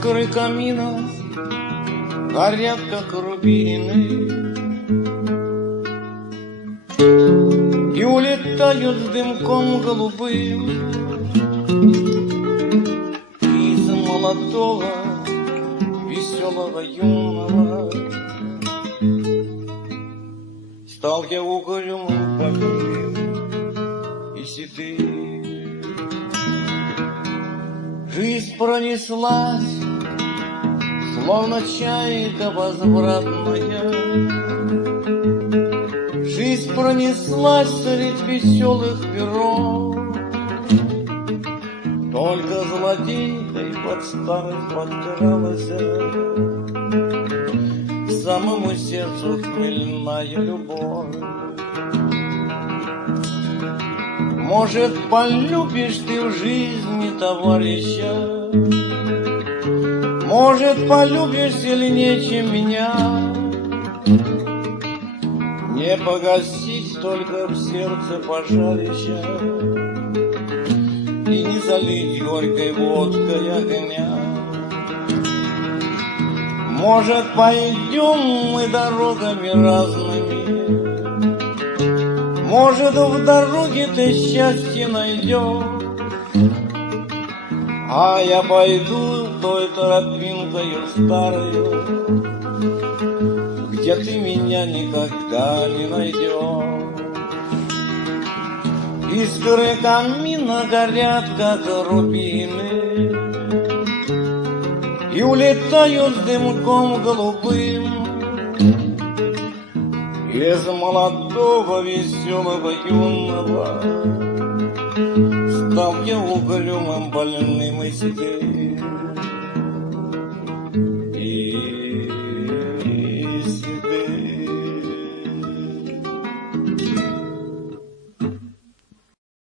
Искры камина горят, как рубины, и улетают с дымком голубым из молодого, веселого, юного. Стал я угрюмым, больным и седым. Жизнь пронеслась, словно чайка возвратная. Жизнь пронеслась средь веселых перов. Только злодейкой под старость подкралась к самому сердцу хмельная любовь. Может, полюбишь ты в жизни товарища, может, полюбишь сильнее, чем меня. Не погасить только в сердце пожарища и не залить горькой водкой огня. Может, пойдем мы дорогами разными, может, в дороге ты счастье найдешь, а я пойду той тропинкою старою, где ты меня никогда не найдешь. Искры камина горят, как рубины, и улетают с дымком голубым из молодого, веселого, юного. Стал я угрюмым, больным и седым.